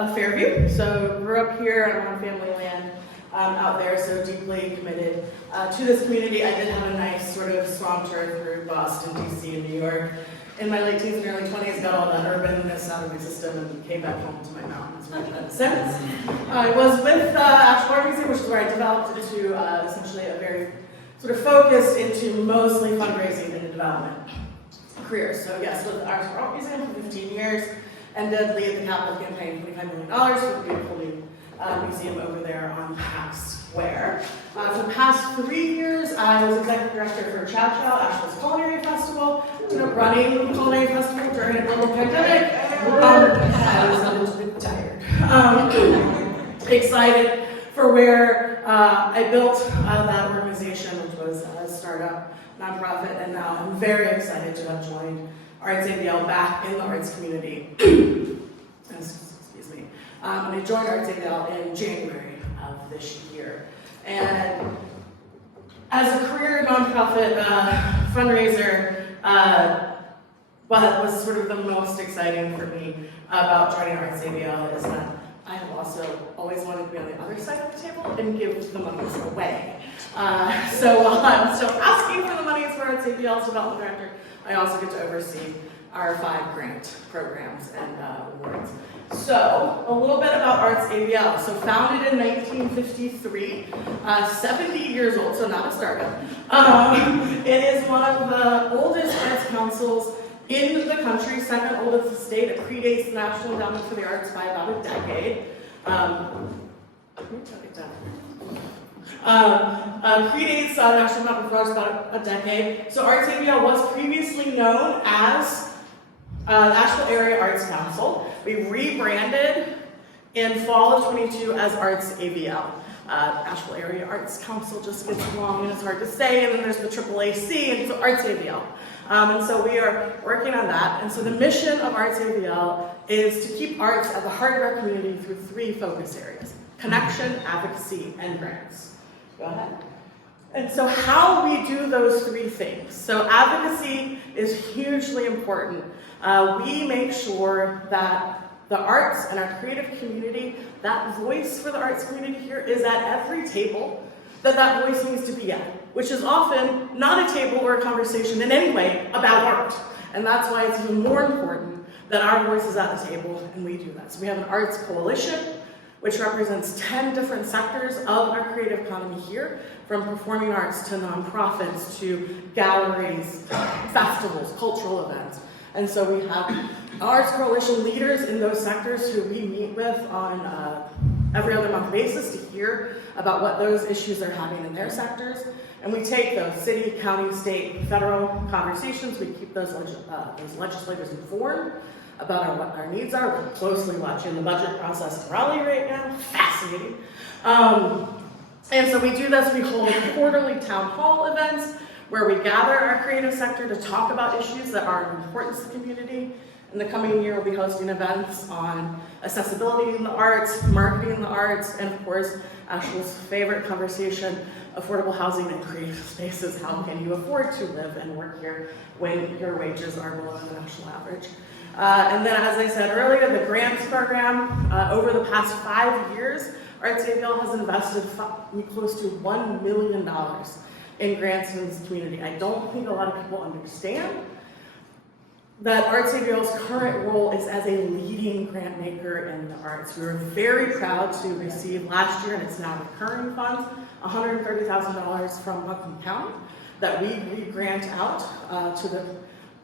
of Fairview, so grew up here. I'm on family land out there, so deeply committed to this community. I did have a nice sort of swamp tour through Boston, DC, and New York. In my late teens and early 20s, got all that urbanness out of my system and came back home to my mountains where I've been since. I was with Asheville Area Arts Council, which is where I developed into essentially a very sort of focused into mostly fundraising and development career. So yes, with the Asheville Art Museum for 15 years, and did lead the capital campaign, $25 million for the beautiful new museum over there on Pax Square. For the past 3 years, I was executive director for Chow Chow, Asheville's Culinary Festival, running the Culinary Festival during a global pandemic. I was a little bit tired. Excited for where I built that organization, which was a startup nonprofit, and now I'm very excited to have joined ArtsAVL back in the arts community. Excuse me. And I joined ArtsAVL in January of this year. And as a career nonprofit fundraiser, what was sort of the most exciting for me about joining ArtsAVL is that I have also always wanted to be on the other side of the table and give the monies away. So while I'm still asking for the monies for ArtsAVL's development director, I also get to oversee our 5 grant programs and awards. So a little bit about ArtsAVL. So founded in 1953, 70 years old, so not a startup. It is one of the oldest arts councils in the country, second oldest in the state. It predates the National Endowment for the Arts by about a decade. Predates National Endowment for the Arts about a decade. So ArtsAVL was previously known as Asheville Area Arts Council. We rebranded in fall of 22 as ArtsAVL. Asheville Area Arts Council just gets long and it's hard to say, and then there's the AAAC, and so ArtsAVL. And so we are working on that. And so the mission of ArtsAVL is to keep arts at the heart of our community through 3 focus areas: connection, advocacy, and grants. Go ahead. And so how we do those 3 things. So advocacy is hugely important. We make sure that the arts and our creative community, that voice for the arts community here is at every table that voice needs to be at, which is often not a table or a conversation in any way about art. And that's why it's even more important that our voice is at the table and we do that. So we have an arts coalition, which represents 10 different sectors of our creative economy here, from performing arts to nonprofits to galleries, festivals, cultural events. And so we have Arts Coalition leaders in those sectors who we meet with on every other month basis to hear about what those issues are having in their sectors. And we take those city, county, state, federal conversations. We keep those legislators informed about what our needs are. We're closely watching the budget process in Raleigh right now. Fascinating. And so we do this. We hold quarterly town hall events where we gather our creative sector to talk about issues that are of importance to the community. In the coming year, we'll be hosting events on accessibility in the arts, marketing in the arts, and of course, Asheville's favorite conversation, affordable housing and creative spaces. How can you afford to live and work here when your wages are below the national average? And then, as I said earlier, the grants program, over the past 5 years, ArtsAVL has invested close to $1 million in grants in this community. I don't think a lot of people understand that ArtsAVL's current role is as a leading grant maker in the arts. We were very proud to receive last year, and it's now recurring funds, $130,000 from Buncombe County that we grant out to the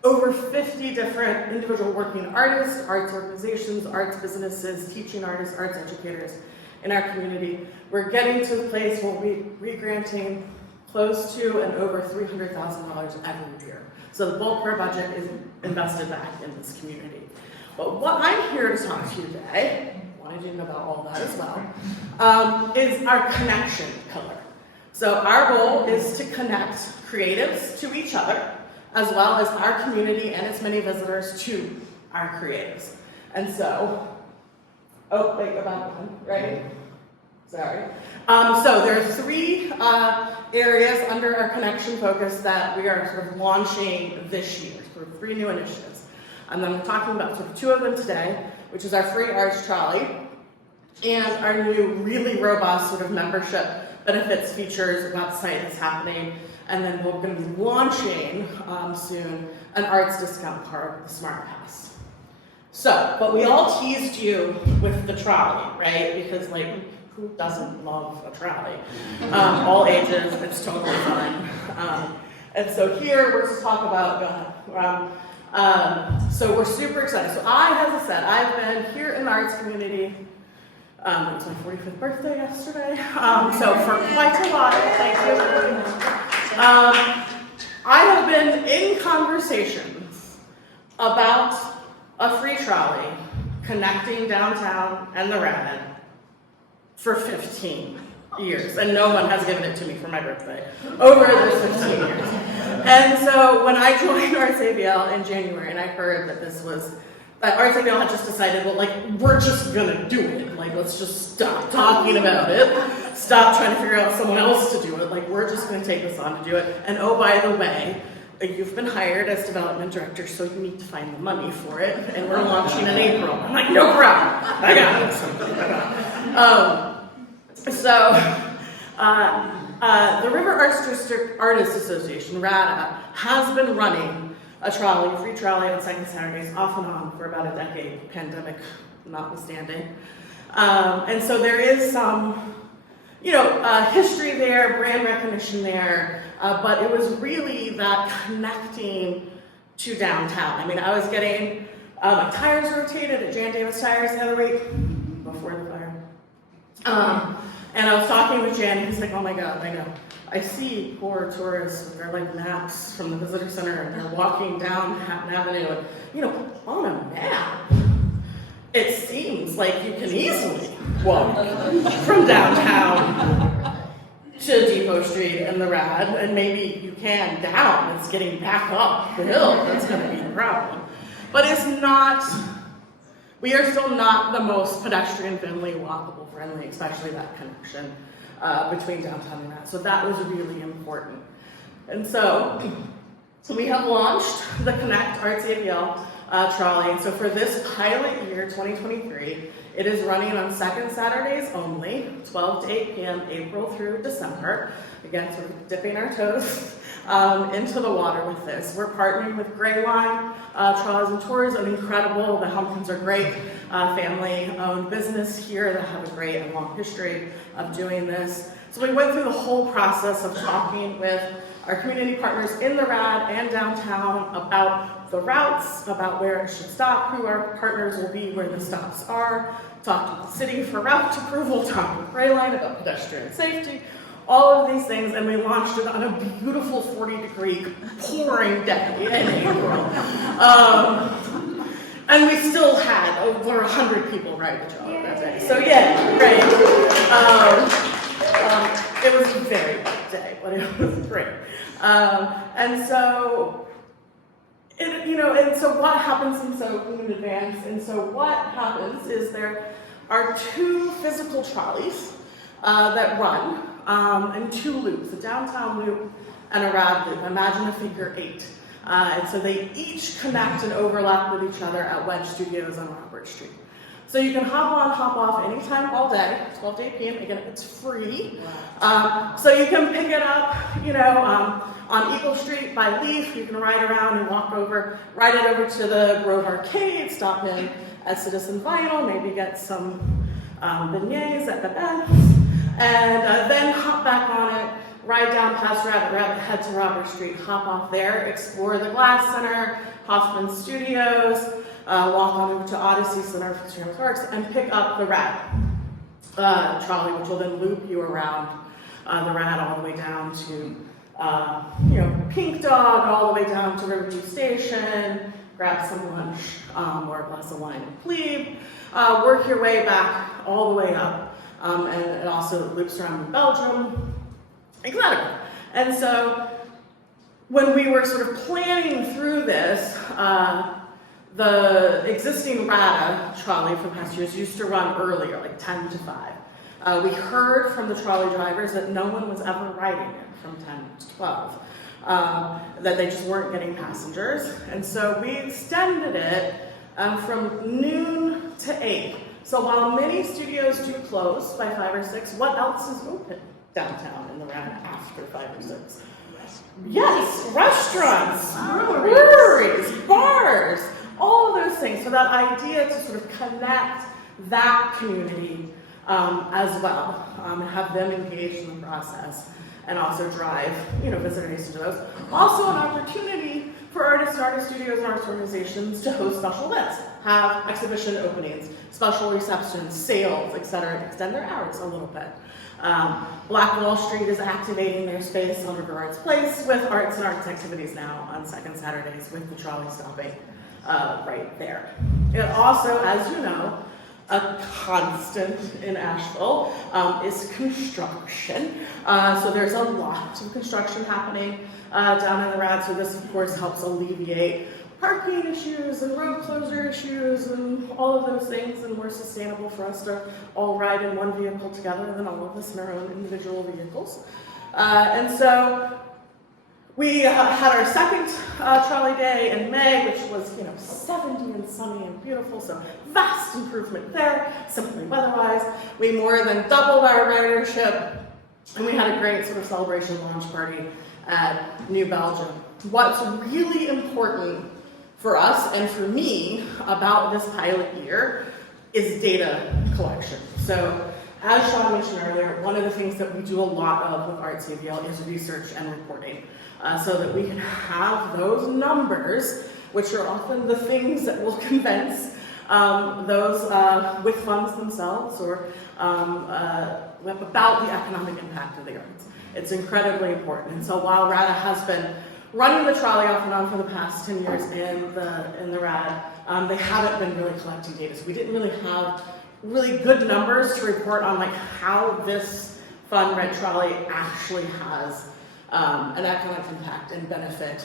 over 50 different individual working artists, arts organizations, arts businesses, teaching artists, arts educators in our community. We're getting to the place where we're re-granting close to and over $300,000 every year. So the bulk of our budget is invested back in this community. But what I'm here to talk to you today, wanted you to know about all that as well, is our connection pillar. So our goal is to connect creatives to each other, as well as our community and its many visitors to our creatives. And so, oh, wait, about one, right? Sorry. So there are 3 areas under our connection focus that we are sort of launching this year, sort of 3 new initiatives. And I'm talking about sort of 2 of them today, which is our free arts trolley, and our new really robust sort of membership benefits features website is happening. And then we're going to be launching soon an arts discount card, the Smart Pass. So, but we all teased you with the trolley, right? Because like, who doesn't love a trolley? All ages, it's totally fine. And so here we're to talk about, so we're super excited. So as I said, I've been here in the arts community. It was my 45th birthday yesterday. So for quite a while, thank you. I have been in conversations about a free trolley connecting downtown and the Rad for 15 years, and no one has given it to me for my birthday over those 15 years. And so when I joined ArtsAVL in January and I heard that this was, that ArtsAVL had just decided, well, like, we're just gonna do it. Like, let's just stop talking about it. Stop trying to figure out someone else to do it. Like, we're just gonna take this on to do it. And oh, by the way, you've been hired as development director, so you need to find the money for it. And we're launching in April. I'm like, no problem. I got it. The River Arts District Artists Association, RADA, has been running a trolley, free trolley on second Saturdays, off and on for about a decade, pandemic notwithstanding. And so there is some, history there, brand recognition there, but it was really that connecting to downtown. I mean, I was getting my tires rotated at Jan Davis Tires the other week, before the fire. And I was talking with Jan, and he's like, oh my God, I know. I see poor tourists with their like maps from the visitor center, and they're walking down Hatton Avenue, and on a map, it seems like you can easily walk from downtown to Depot Street and the Rad, and maybe you can down. It's getting back up the hill that's going to be the problem. But it's not. We are still not the most pedestrian-friendly, walkable-friendly, especially that connection between downtown and that. So that was really important. And so we have launched the Connect ArtsAVL trolley. And so for this pilot year, 2023, it is running on second Saturdays only, 12 to 8 p.m., April through December. Again, sort of dipping our toes into the water with this. We're partnering with Gray Line Trolleys and Tours, an incredible, the Humpkins are great, family-owned business here that have a great and long history of doing this. So we went through the whole process of talking with our community partners in the Rad and downtown about the routes, about where it should stop, who our partners will be, where the stops are, talked with the city for route approval, talked with Gray Line about pedestrian safety, all of these things, and we launched it on a beautiful 40-degree pouring day in April. And we still had over 100 people ride the trolley that day. So yeah, great. It was a very big day, but it was great. And so what happens, and so in advance, and so what happens is there are 2 physical trolleys that run, and 2 loops, a downtown loop and a Rad loop. Imagine a figure 8. And so they each connect and overlap with each other at Wedge Studios on Robert Street. So you can hop on, hop off anytime all day, 12 to 8 p.m. Again, it's free. So you can pick it up, on Eagle Street by Leaf. You can ride around and ride it over to the Grove Arcade, stop in at Citizen Vinyl, maybe get some beignets at the Benz, and then hop back on it, ride down past Rabbit, head to Robert Street, hop off there, explore the Glass Center, Hoffman Studios, walk on over to Odyssey Center for Stream Parks, and pick up the Rad trolley, which will then loop you around the Rad all the way down to Pink Dog, all the way down to Riverview Station, grab some lunch or a glass of wine and plebe, work your way back all the way up, and it also loops around Belgium, etc. And so when we were sort of planning through this, the existing RADA trolley from past years used to run earlier, like 10 to 5. We heard from the trolley drivers that no one was ever riding it from 10 to 12, that they just weren't getting passengers. And so we extended it from noon to 8. So while many studios do close by 5 or 6, what else is open downtown in the Rad after 5 or 6? Yes, restaurants, breweries, bars, all of those things. So that idea to sort of connect that community as well, and have them engaged in the process, and also drive, visitors to those. Also an opportunity for artists and artist studios and arts organizations to host special events, have exhibition openings, special receptions, sales, etc., extend their hours a little bit. Black Wall Street is activating their space on River Arts Place with arts and arts activities now on second Saturdays with the trolley stopping right there. It also, as you know, a constant in Asheville is construction. So there's a lot of construction happening down in the Rad. So this, of course, helps alleviate parking issues and road closure issues and all of those things, and more sustainable for us to all ride in one vehicle together than all of us in our own individual vehicles. And so we had our second trolley day in May, which was 70 and sunny and beautiful, so vast improvement there, simply weather-wise. We more than doubled our ridership, and we had a great sort of celebration launch party at New Belgium. What's really important for us and for me about this pilot year is data collection. So as Sean mentioned earlier, one of the things that we do a lot of with ArtsAVL is research and reporting, so that we can have those numbers, which are often the things that will convince those with funds themselves or about the economic impact of the arts. It's incredibly important. And so while RADA has been running the trolley off and on for the past 10 years in the RAD, they haven't been really collecting data. So we didn't really have really good numbers to report on how this fun red trolley actually has an economic impact and benefit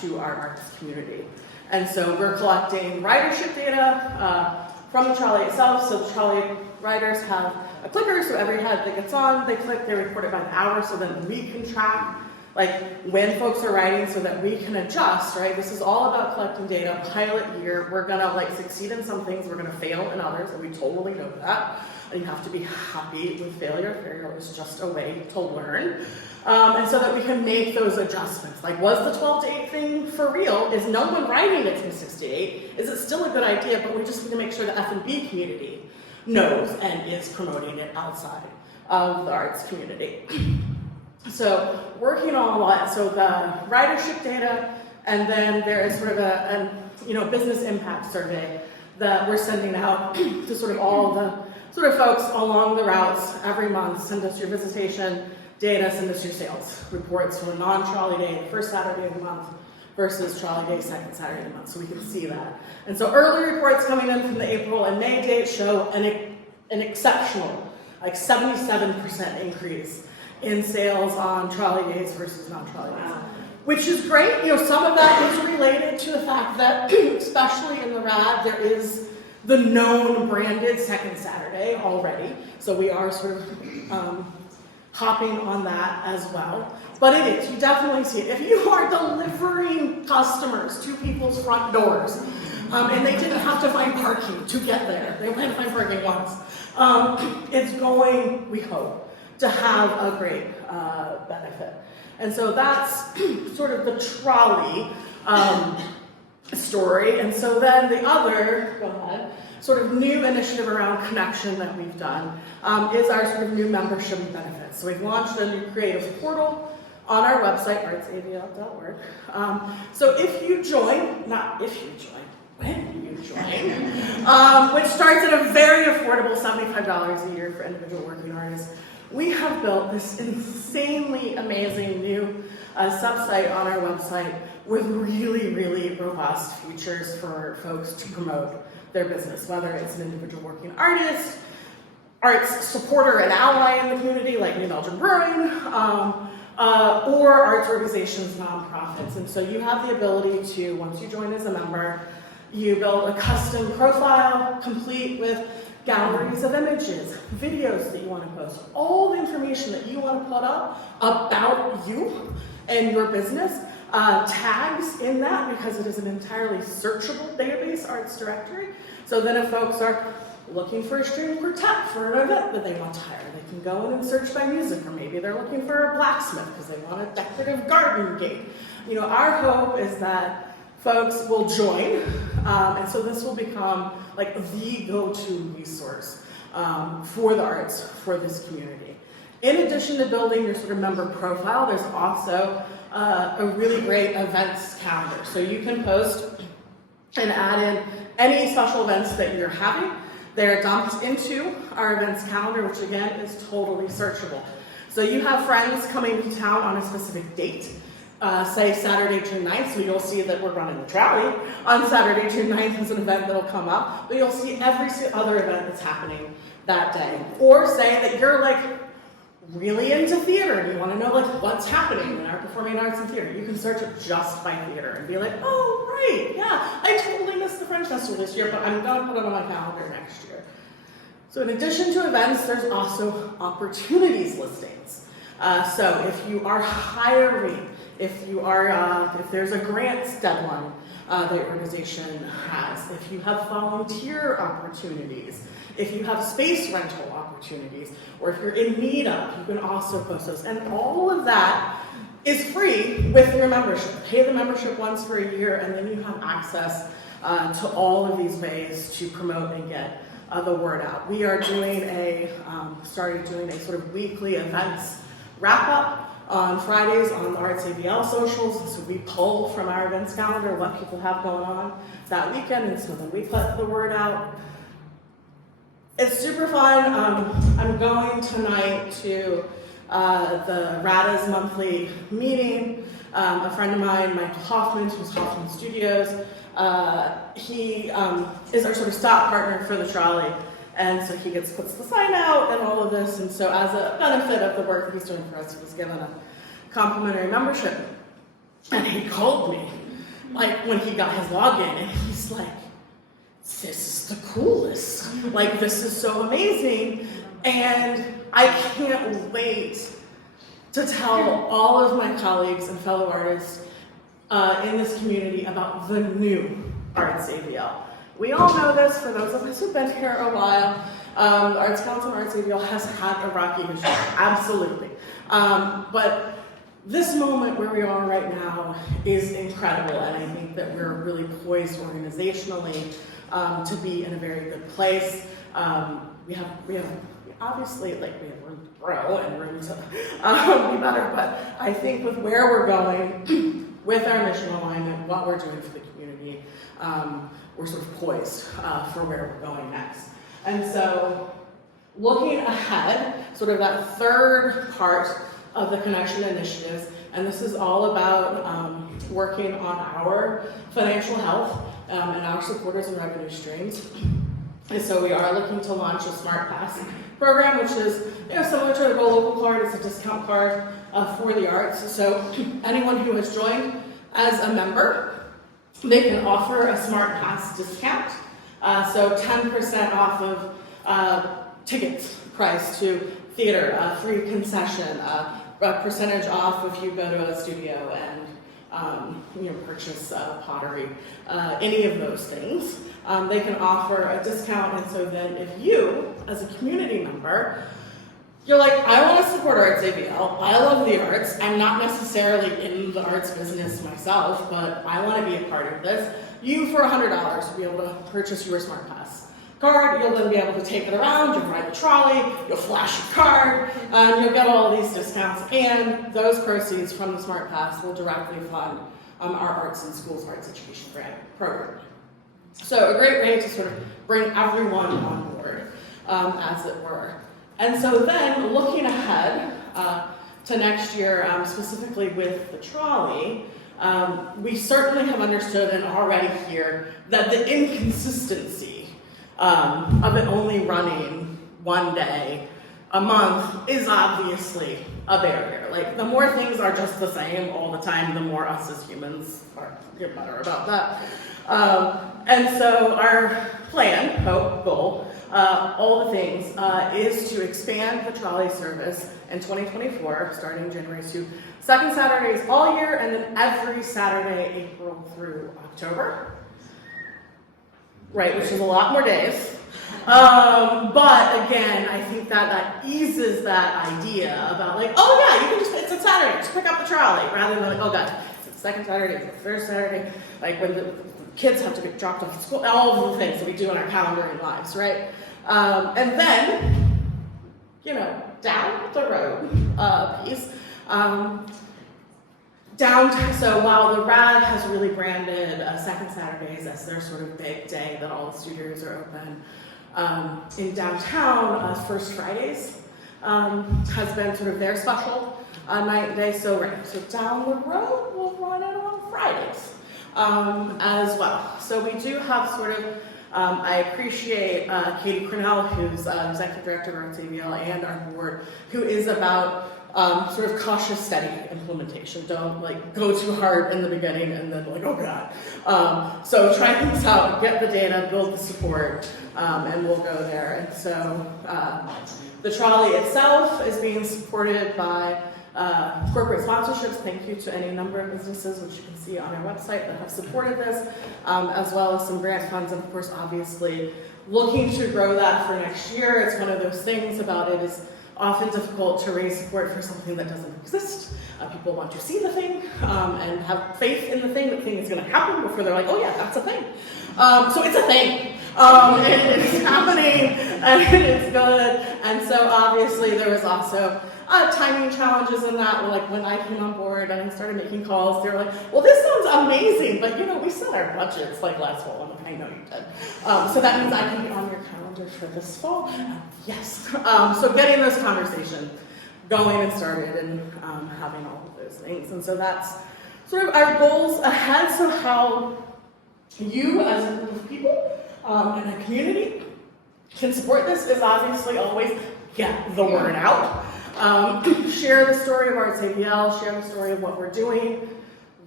to our arts community. And so we're collecting ridership data from the trolley itself. So the trolley riders have a clicker, so every head that gets on, they click, they report it by the hour, so then we can track when folks are riding so that we can adjust, right? This is all about collecting data, pilot year. We're gonna succeed in some things, we're gonna fail in others, and we totally know that. And you have to be happy with failure. Failure is just a way to learn. And so that we can make those adjustments. Was the 12 to 8 thing for real? Is no one riding it from 6 to 8? Is it still a good idea? But we just need to make sure the F&B community knows and is promoting it outside of the arts community. So working on a lot. So the ridership data, and then there is sort of a business impact survey that we're sending out to sort of all the sort of folks along the routes every month. Send us your visitation data, send us your sales reports from a non-trolley day, first Saturday of the month, versus trolley day, second Saturday of the month, so we can see that. And so early reports coming in from the April and May dates show an exceptional, 77% increase in sales on trolley days versus non-trolley days, which is great. Some of that is related to the fact that, especially in the RAD, there is the known branded second Saturday already. So we are sort of hopping on that as well. But it is, you definitely see it. If you are delivering customers to people's front doors, and they didn't have to find parking to get there, they only had to find parking once, it's going, we hope, to have a great benefit. And so that's sort of the trolley story. And so then the other, sort of new initiative around connection that we've done is our sort of new membership benefits. So we've launched a new creative portal on our website, artsavl.org. So if you join, not if you join, when you join, which starts at a very affordable $75 a year for individual working artists, we have built this insanely amazing new sub-site on our website with really, really robust features for folks to promote their business, whether it's an individual working artist, arts supporter and ally in the community like New Belgium Brewing, or arts organizations, nonprofits. And so you have the ability to, once you join as a member, you build a custom profile complete with galleries of images, videos that you want to post, all the information that you want to put up about you and your business, tags in that because it is an entirely searchable database, arts directory. So then if folks are looking for a string quartet for an event that they want to hire. They can go in and search by music, or maybe they're looking for a blacksmith because they want a decorative garden gate. You know, our hope is that folks will join, and so this will become like the go-to resource for the arts for this community. In addition to building your sort of member profile, there's also a really great events calendar. So you can post and add in any special events that you're having. They're dumped into our events calendar, which again is totally searchable. So you have friends coming to town on a specific date, say Saturday, June 9th, so you'll see that we're running the trolley on Saturday, June 9th is an event that'll come up, but you'll see every other event that's happening that day. Or say that you're like really into theater and you want to know like what's happening in our performing arts and theater. You can search it just by theater and be like, oh, right, yeah, I totally missed the French Festival this year, but I'm going to put it on my calendar next year. So in addition to events, there's also opportunities listings. So if you are hiring, if there's a grants deadline the organization has, if you have volunteer opportunities, if you have space rental opportunities, or if you're in need of, you can also post those. And all of that is free with your membership. Pay the membership once for a year, and then you have access to all of these ways to promote and get the word out. We are doing started doing a sort of weekly events wrap-up on Fridays on the ArtsAVL socials. So we pull from our events calendar what people have going on that weekend, and so then we put the word out. It's super fun. I'm going tonight to the RADA's monthly meeting. A friend of mine, Michael Hoffman, who's Hoffman Studios, he is our sort of stock partner for the trolley. And so he puts the sign out and all of this. And so as a benefit of the work that he's doing for us, he was given a complimentary membership. And he called me, like when he got his login, and he's like, this is the coolest. Like, this is so amazing. And I can't wait to tell all of my colleagues and fellow artists in this community about the new ArtsAVL. We all know this, for those of us who've been here a while. The Arts Council and ArtsAVL has had a rocky history, absolutely. But this moment where we are right now is incredible, and I think that we're really poised organizationally to be in a very good place. We have obviously, like, we have room to grow and room to be better, but I think with where we're going, with our mission alignment, what we're doing for the community, we're sort of poised for where we're going next. And so, looking ahead, sort of that third part of the Connection initiatives, and this is all about working on our financial health and our supporters and revenue streams. And so we are looking to launch a Smart Pass program, which is similar to a Go Local card. It's a discount card for the arts. So anyone who has joined as a member, they can offer a Smart Pass discount. So 10% off of tickets price to theater, free concession, a percentage off if you go to a studio and purchase pottery, any of those things. They can offer a discount, and so then if you, as a community member, you're like, I want to support ArtsAVL, I love the arts, I'm not necessarily in the arts business myself, but I want to be a part of this, you for $100 will be able to purchase your Smart Pass card. You'll then be able to take it around, you'll ride the trolley, you'll flash your card, you'll get all these discounts, and those proceeds from the Smart Pass will directly fund our Arts in Schools Arts Education Grant Program. So a great way to sort of bring everyone on board, as it were. And so then, looking ahead to next year, specifically with the trolley, we certainly have understood and already hear that the inconsistency of it only running one day a month is obviously a barrier. Like, the more things are just the same all the time, the more us as humans get better about that. And so our plan, hope, goal, all the things, is to expand the trolley service in 2024, starting January, to second Saturdays all year, and then every Saturday, April through October. Right, which is a lot more days. But again, I think that eases that idea about like, oh yeah, you can just, it's a Saturday, just pick up the trolley, rather than like, oh god, it's the second Saturday, it's the third Saturday, like when the kids have to get dropped off at school, all of the things that we do in our calendaring lives, right? And then, you know, down the road piece, so while the RAD has really branded second Saturdays as their sort of big day that all the studios are open, in downtown, First Fridays has been sort of their special night and day. So down the road, we'll run it on Fridays as well. So we do have sort of, I appreciate Katie Cornell, who's Executive Director of ArtsAVL, and our board, who is about sort of cautious, steady implementation. Don't like go too hard in the beginning and then like, oh god. So try things out, get the data, build the support, and we'll go there. And so the trolley itself is being supported by corporate sponsorships. Thank you to any number of businesses, which you can see on our website, that have supported this, as well as some grant funds, and of course, obviously, looking to grow that for next year. It's one of those things about it is often difficult to raise support for something that doesn't exist. People want to see the thing and have faith in the thing. The thing is going to happen before they're like, oh yeah, that's a thing. So it's a thing. And it's happening, and it's good. And so obviously there was also timing challenges in that. Like when I came on board and I started making calls, they were like, well, this sounds amazing, but you know, we set our budgets like last fall. I'm like, I know you did. So that means I can be on your calendar for this fall. Yes. So getting those conversations going and started, and having all of those things. And so that's sort of our goals ahead. So how you as a group of people and a community can support this is obviously always get the word out. Share the story of ArtsAVL, share the story of what we're doing,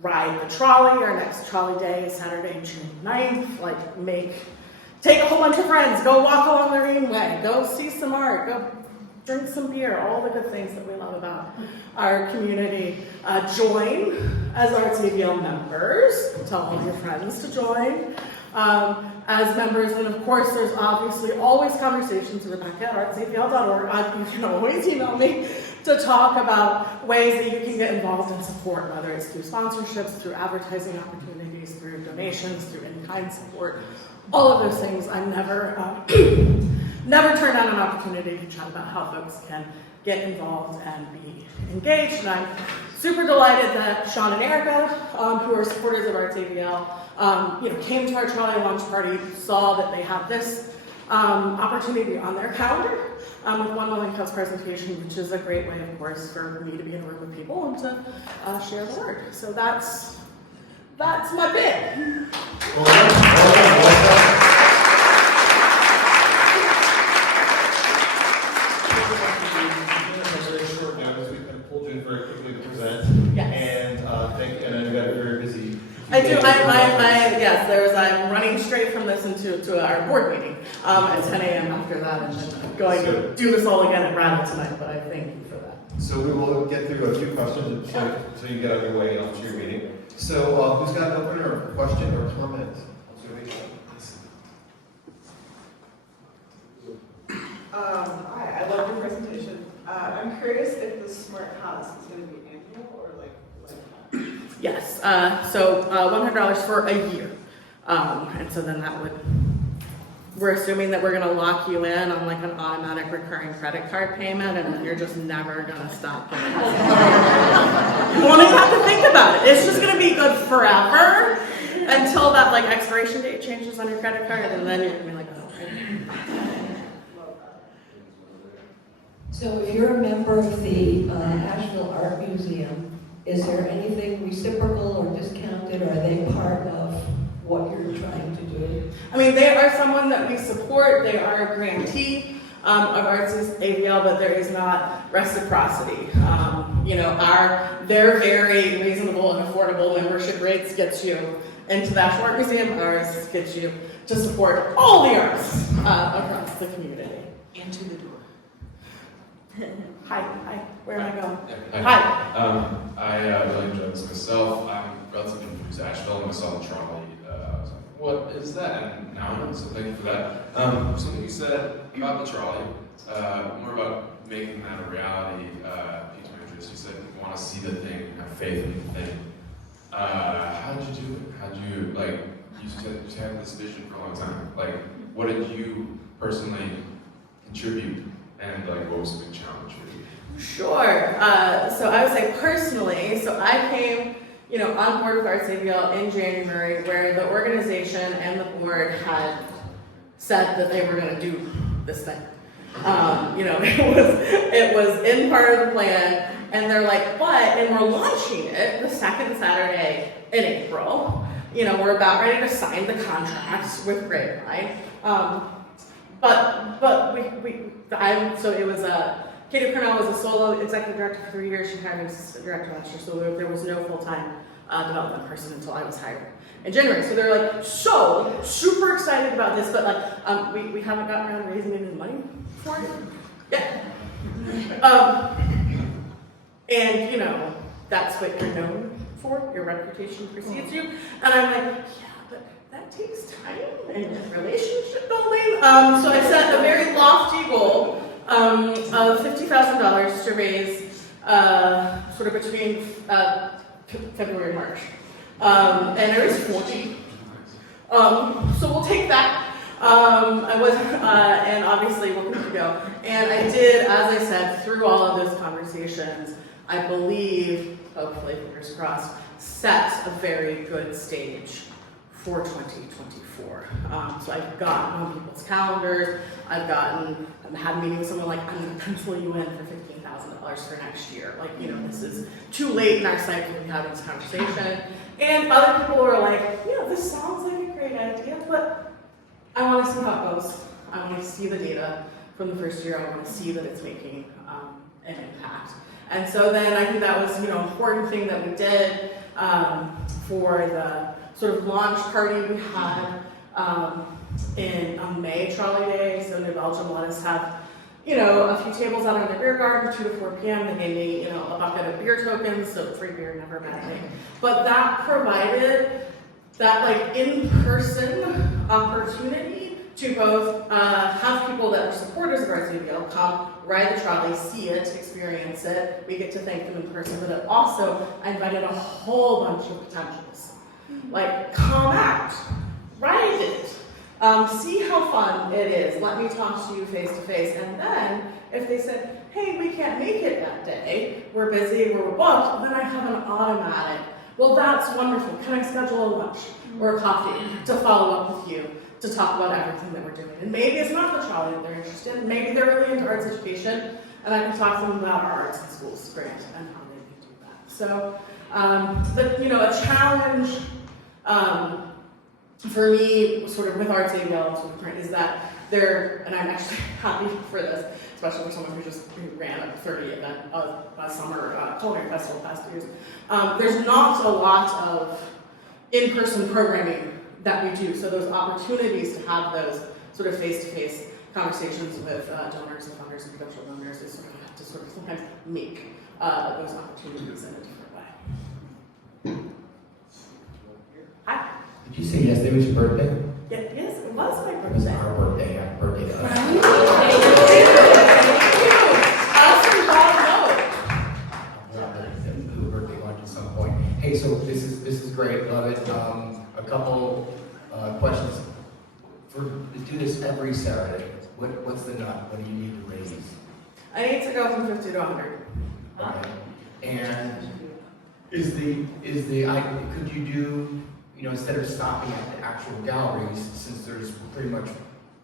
ride the trolley. Our next trolley day is Saturday, June 9th. Like take a whole bunch of friends, go walk along the Greenway, go see some art, go drink some beer, all the good things that we love about our community. Join as ArtsAVL members. Tell all your friends to join as members. And of course, there's obviously always conversations with Rebecca at artsavl.org. You can always email me to talk about ways that you can get involved and support, whether it's through sponsorships, through advertising opportunities, through donations, through in-kind support, all of those things. I'm never turn down an opportunity to chat about how folks can get involved and be engaged. And I'm super delighted that Sean and Erica, who are supporters of ArtsAVL, came to our trolley launch party, saw that they had this opportunity on their calendar with One Million Cups presentation, which is a great way, of course, for me to be in a room with people and to share the word. So that's my bit. Very quickly to present. Yes. And I know you got a very busy. I do. Yes. I'm running straight from this into our board meeting at 10 a.m. after that, and then going to do this all again at Rattle tonight. But I thank you for that. So we will get through a few questions so you get out of your way and off to your meeting. So who's got an opener, or question, or comment? Hi, I love your presentation. I'm curious if the smart house is going to be annual or like. Yes. So $100 for a year, and so then we're assuming that we're going to lock you in on like an automatic recurring credit card payment, and then you're just never going to stop paying. You won't even have to think about it. It's just going to be good forever until that like expiration date changes on your credit card, and then you're going to be like, oh. So if you're a member of the Asheville Art Museum, is there anything reciprocal or discounted? Or are they part of what you're trying to do? I mean, they are someone that we support. They are a grantee of ArtsAVL, but there is not reciprocity. Their very reasonable and affordable membership rates gets you into the Asheville Art Museum. Ours gets you to support all the arts across the community. And to the door. Hi, where am I going? I really enjoyed this myself. I'm relatively new to Asheville, and I saw the trolley. I was like, what is that? And now, so thank you for that. Something you said about the trolley, more about making that a reality, piqued my interest. You said you want to see the thing, have faith in the thing. How did you do it? How did you, like, you said you had this vision for a long time. Like, what did you personally contribute? And, like, what was the big challenge for you? Sure. So I would say personally, so I came, on board with ArtsAVL in January, where the organization and the board had said that they were going to do this thing. It was in part of the plan, and they're like, and we're launching it the second Saturday in April. We're about ready to sign the contracts with Grapevine. So it was Katie Cornell was a solo executive director for 3 years. She hired an assistant director last year, so there was no full-time development person until I was hired in January. So they're like, so super excited about this, but we haven't gotten around to raising any money for it yet. And that's what you're known for. Your reputation precedes you. And I'm like, yeah, but that takes time and relationship building. So I set a very lofty goal of $50,000 to raise sort of between February and March. And I raised 40. So we'll take that. And obviously we're good to go. And I did, as I said, through all of those conversations, I believe, hopefully, fingers crossed, set a very good stage for 2024. So I've gotten on people's calendars. I've had a meeting with someone like, I'm going to pencil you in for $15,000 for next year. This is too late in our cycle to be having this conversation. And other people were like, this sounds like a great idea, but I want to see how it goes. I want to see the data from the first year. I want to see that it's making an impact. And so then I think that was, an important thing that we did for the sort of launch party we had on May Trolley Day. So New Belgium let us have, a few tables out in their beer garden, 2 to 4 p.m. They gave me, a bucket of beer tokens, so free beer, never bad thing. But that provided that in-person opportunity to both have people that are supporters of ArtsAVL come, ride the trolley, see it, experience it. We get to thank them in person, but it also, I invited a whole bunch of potentials. Come out, ride it, see how fun it is, let me talk to you face to face. And then, if they said, hey, we can't make it that day, we're busy, we're booked, then I have an automatic, well, that's wonderful, can I schedule a lunch or a coffee to follow up with you, to talk about everything that we're doing. And maybe it's not the trolley that they're interested in, maybe they're really into arts education, and I can talk to them about our Arts in Schools grant and how they can do that. So, a challenge for me, sort of with ArtsAVL, is that and I'm actually happy for this, especially for someone who ran a 30 event a summer culinary festival the past 2 years. There's not a lot of in-person programming that we do, so those opportunities to have those sort of face-to-face conversations with donors and funders and potential donors is sort of have to sort of sometimes make those opportunities in a different way. Hi. Did you say yesterday was your birthday? Yes, it was my It was birthday. our birthday. Happy birthday to us. Thank you. Do a birthday lunch at some point. Hey, so this is great. Love it. A couple questions. To do this every Saturday, what's the nut? What do you need to raise? I need to go from 50 to 100. Okay. And could you do, instead of stopping at the actual galleries, since there's pretty much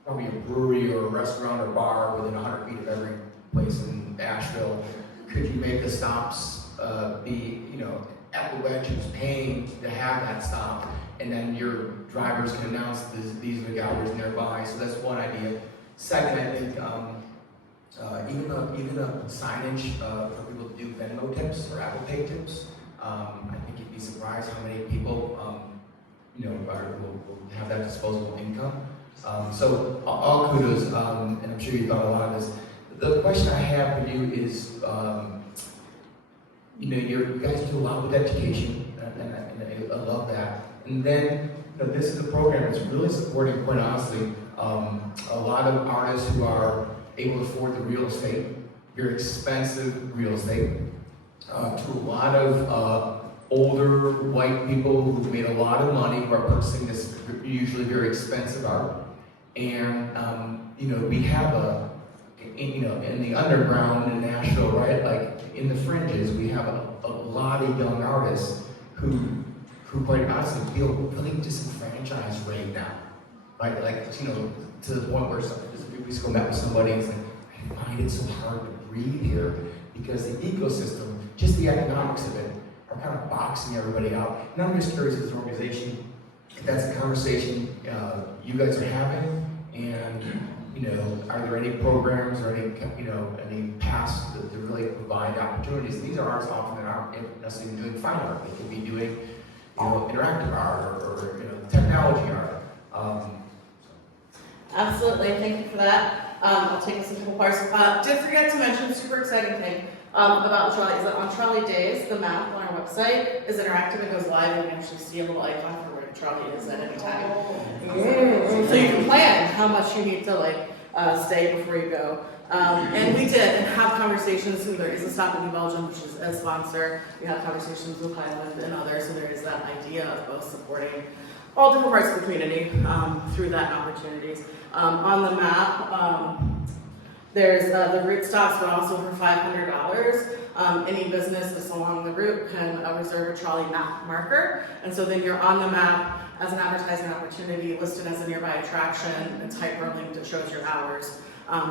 probably a brewery or a restaurant or bar within 100 feet of every place in Asheville, could you make the stops be, at the wedge who's paying to have that stop, and then your drivers can announce these are the galleries nearby? So that's one idea. Second, I think even a signage for people to do Venmo tips or Apple Pay tips. I think you'd be surprised how many people will have that disposable income. So all kudos, and I'm sure you thought a lot of this. The question I have for you is, you guys do a lot with education, and I love that. And then this is a program that's really supporting, quite honestly, a lot of artists who are able to afford the real estate, very expensive real estate, to a lot of older white people who've made a lot of money who are purchasing this usually very expensive art. And, we have in the underground in Asheville, right, like in the fringes, we have a lot of young artists who quite honestly feel really disenfranchised right now. Right, like, to the point where just a few weeks ago I met with somebody and it's like, I find it so hard to breathe here because the ecosystem, just the economics of it, are kind of boxing everybody out. And I'm just curious as an organization, if that's a conversation you guys are having, and are there any programs or any paths that really provide opportunities? These are arts often that aren't necessarily doing fine art. They could be doing interactive art or technology art. Absolutely, thank you for that. I'll take us in a couple parts. Did forget to mention, super exciting thing about Trolley is that on Trolley Days, the map on our website is interactive. It goes live and you can actually see a little icon for where Trolley is at any time. So you can plan how much you need to stay before you go. And we did and have conversations. So there is a Stop in Belgium, which is a sponsor. We have conversations with Highland and others. So there is that idea of both supporting all different parts of the community through that opportunities. On the map, there's the route stops, but also for $500, any business that's along the route can reserve a trolley map marker. And so then you're on the map as an advertising opportunity, listed as a nearby attraction. It's hyperlinked, it shows your hours.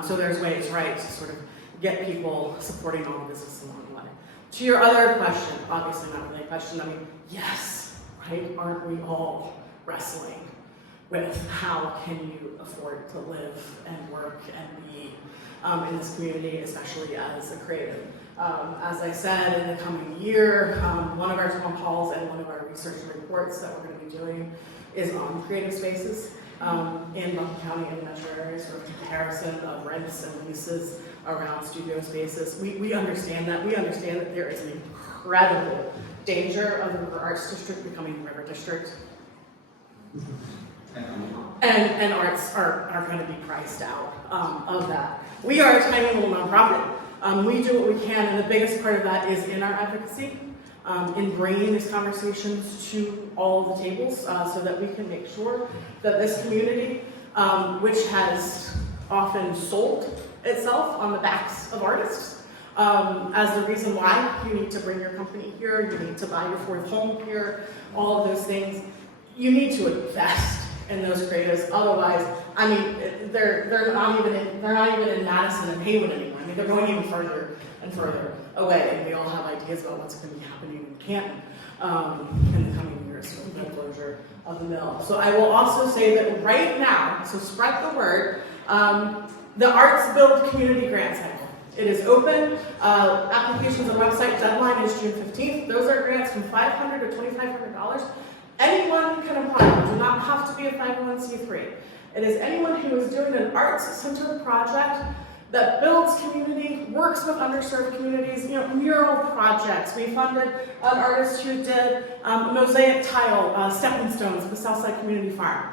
So there's ways, right, to sort of get people supporting all the business along the way. To your other question, obviously not really a question, yes, right, aren't we all wrestling with how can you afford to live and work and be in this community, especially as a creative. As I said, in the coming year, one of our town halls and one of our research reports that we're going to be doing is on creative spaces in Buncombe County and metro areas, sort of comparison of rents and leases around studio spaces. We understand that. We understand that there is an incredible danger of the River Arts District becoming the River District. And arts are going to be priced out of that. We are a tiny little nonprofit. We do what we can, and the biggest part of that is in our advocacy, in bringing these conversations to all of the tables so that we can make sure that this community, which has often sold itself on the backs of artists, as the reason why you need to bring your company here, you need to buy your fourth home here, all of those things, you need to invest in those creatives. Otherwise, I mean, they're not even in Madison and Haywood anymore. I mean, they're going even further and further away, and we all have ideas about what's going to be happening in Canton in the coming years with the closure of the mill. So I will also say that right now, so spread the word, the ArtsAVL community grant cycle. It is open. Applications on the website deadline is June 15th. Those are grants from $500 to $2,500. Anyone can apply. You do not have to be a 501c3. It is anyone who is doing an arts-centered project that builds community, works with underserved communities, mural projects. We funded an artist who did mosaic tile stepping stones at the Southside Community Farm.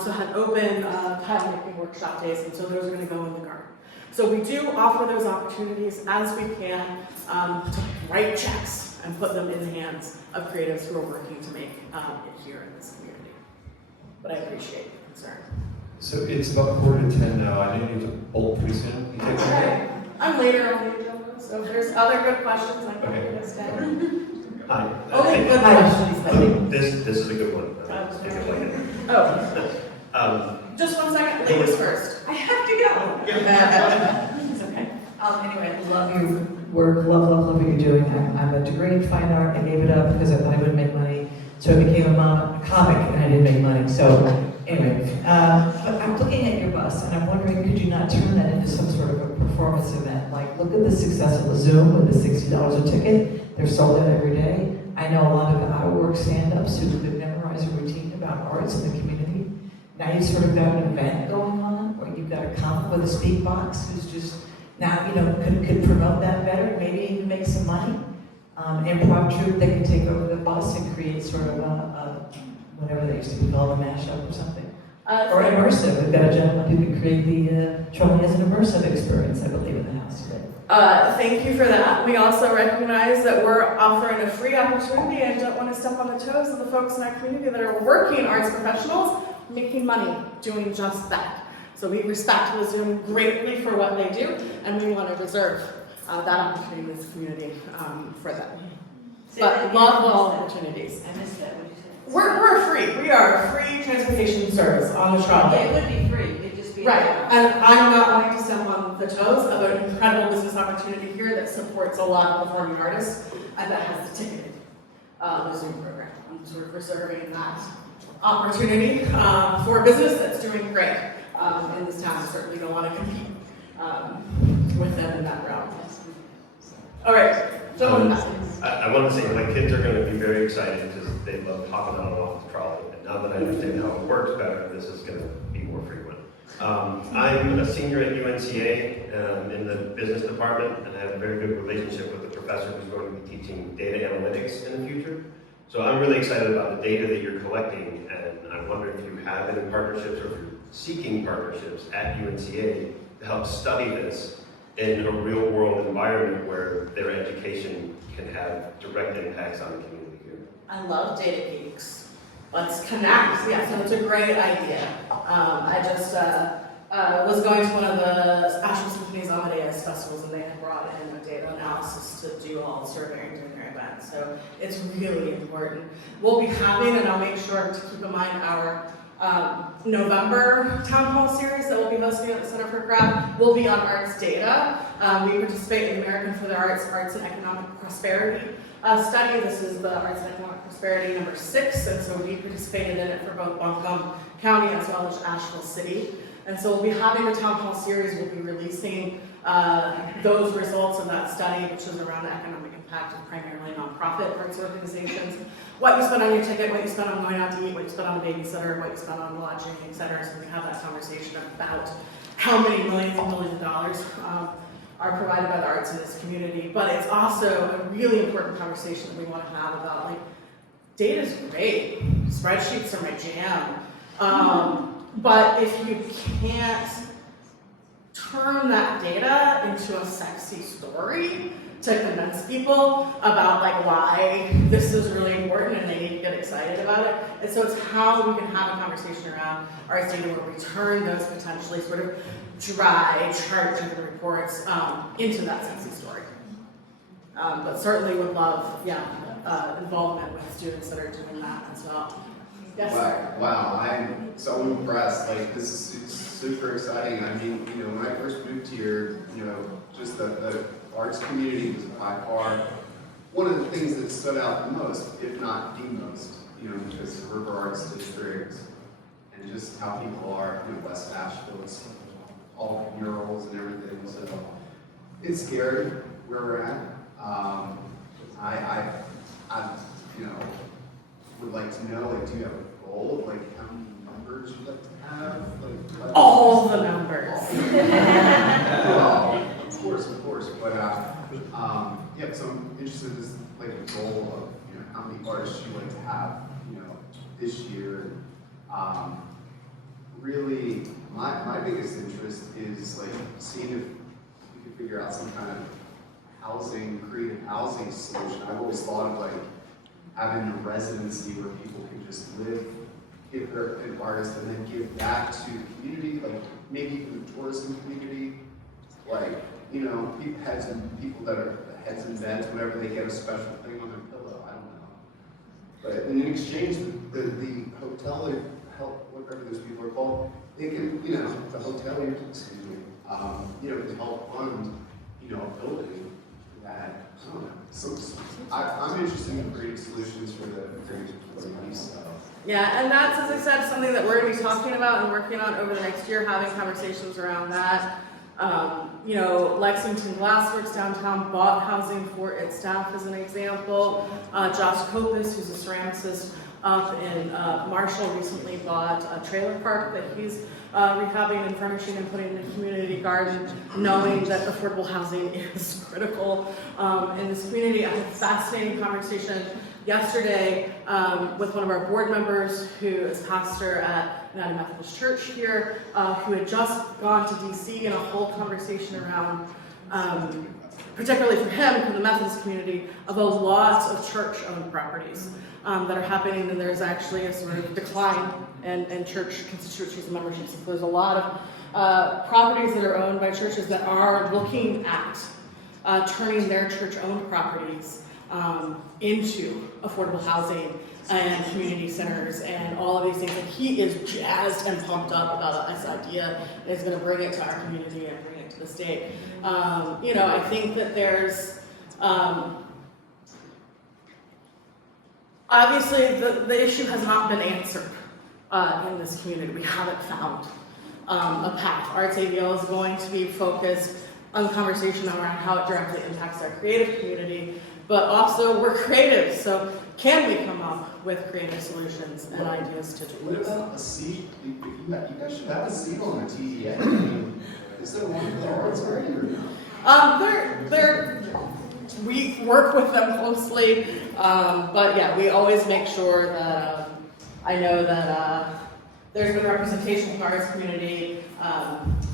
So had open tile making workshop days, and so those are going to go in the garden. So we do offer those opportunities as we can to write checks and put them in the hands of creatives who are working to make it here in this community. But I appreciate your concern. So it's about 9:45 now. I need to bolt pretty soon. You take care. I'm later on the agenda, so if there's other good questions, I can get us down. Hi. Only good questions. This is a good one. Take it later. Oh, just 1 second. Ladies first. I have to go. It's okay. Anyway, I love your work, love what you're doing. I'm a degree in fine art. I gave it up because I thought I wouldn't make money. So I became a comic and I didn't make money. So anyway, but I'm looking at your bus and I'm wondering, could you not turn that into some sort of a performance event? Like, look at the success of the Zoom with the $60 a ticket. They're sold out every day. I know a lot of out-of-work stand-ups who could memorize a routine about arts in the community. Now you've sort of got an event going on, or you've got a comic with a speak box who's just now, could promote that better, maybe even make some money. Improv troupe that can take over the bus and create sort of a whatever they used to be called, a mashup or something. Or immersive. We've got a gentleman who can create the trolley as an immersive experience, I believe, in the house today. Thank you for that. We also recognize that we're offering a free opportunity and don't want to step on the toes of the folks in our community that are working arts professionals, making money doing just that. So we respect Zoom greatly for what they do, and we want to reserve that opportunity in this community for them. But love all opportunities. I missed that, what did you say? We're free. We are a free transportation service on the trolley. Yeah, it would be free, it'd just be. Right, and I'm not wanting to step on the toes of an incredible business opportunity here that supports a lot of performing artists and that has the ticketed the Zoom program. I'm sort of reserving that opportunity for a business that's doing great in this town. I certainly don't want to compete with them in that realm. All right, gentlemen. I want to say my kids are going to be very excited because they love hopping on and off the trolley. And now that I understand how it works better, this is going to be more frequent. I'm a senior at UNCA in the business department, and I have a very good relationship with the professor who's going to be teaching data analytics in the future. So I'm really excited about the data that you're collecting, and I wonder if you have any partnerships or if you're seeking partnerships at UNCA to help study this in a real world environment where their education can have direct impacts on the community here. I love data geeks. Let's connect. Yeah, so it's a great idea. I just was going to one of the Asheville Symphony's Amadeus festivals, and they had brought in a data analysis to do all the surveying during their event. So it's really important. We'll be having, and I'll make sure to keep in mind, our November town hall series that we'll be hosting at the Center for Craft will be on arts data. We participate in American for the Arts, Arts and Economic Prosperity study. This is the Arts and Economic Prosperity number 6, and so we participated in it for both Buncombe County as well as Asheville City. And so we'll be having the town hall series. We'll be releasing those results of that study, which is around the economic impact of primarily nonprofit arts organizations. What you spend on your ticket, what you spend on going out to eat, what you spend on a babysitter, what you spend on lodging, et cetera. So we can have that conversation about how many millions and millions of dollars are provided by the arts in this community. But it's also a really important conversation that we want to have about, like, data's great. Spreadsheets are my jam. But if you can't turn that data into a sexy story to convince people about, like, why this is really important and they need to get excited about it. And so it's how we can have a conversation around arts data where we turn those potentially sort of dry, chart-driven reports into that sexy story. But certainly would love, involvement with students that are doing that as well. Yes, sir. Wow, I'm so impressed. Like, this is super exciting. I mean, when I first moved here, just the arts community was by far one of the things that stood out the most, if not the most, because the River Arts District and just how people are, West Asheville, it's all murals and everything. So it's scary where we're at. I would like to know, like, do you have a goal of, like, how many numbers you'd like to have? Like, all the numbers. Well, of course, but so I'm interested in, like, a goal of, how many artists you'd like to have, this year. Really, my biggest interest is, like, seeing if we could figure out some kind of creative housing solution. I've always thought of, like, having a residency where people can just live, if they're an artist, and then give back to the community, like maybe even the tourism community, like, people that are heads and beds, whenever they get a special thing on their pillow, I don't know. But in exchange, the hotel, whatever those people are called, they can, the hotelier, can help fund, a building that, I don't know. So I'm interested in creating solutions for the youth stuff. Yeah, and that's, as I said, something that we're going to be talking about and working on over the next year, having conversations around that. Lexington Glassworks downtown bought housing for its staff as an example. Josh Kopis, who's a ceramicist, up in Marshall recently bought a trailer park that he's rehabbing and furnishing and putting in a community garden, knowing that affordable housing is critical in this community. I had a fascinating conversation yesterday with one of our board members who is pastor at United Methodist Church here, who had just gone to DC, and a whole conversation around, particularly for him, for the Methodist community, of a lot of church-owned properties that are happening, and there's actually a sort of decline in church constituencies and memberships. So there's a lot of properties that are owned by churches that are looking at turning their church-owned properties into affordable housing and community centers and all of these things. And he is jazzed and pumped up about this idea. Is going to bring it to our community and bring it to the state. You know, I think that there's obviously the issue has not been answered in this community. We haven't found a path. ArtsAVL is going to be focused on the conversation around how it directly impacts our creative community. But also, we're creative, so can we come up with creative solutions and ideas to do What this? about a seat? You guys should have a seat on the TDA. I mean, is there one there? Arts Area or no? We work with them closely, but yeah, we always make sure that, I know that there's been representation from the arts community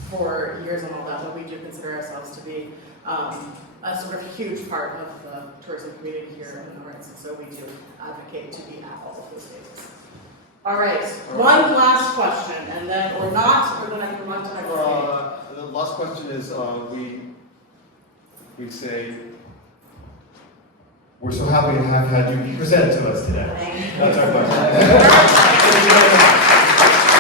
for years and all that, but we do consider ourselves to be a sort of huge part of the tourism community here in the arts, and so we do advocate to be at all of those spaces. All right, one last question, and then, or not, we're going to move on to next week. The last question is, we'd say, we're so happy to have had you present to us today. That's our question. Thank you very much.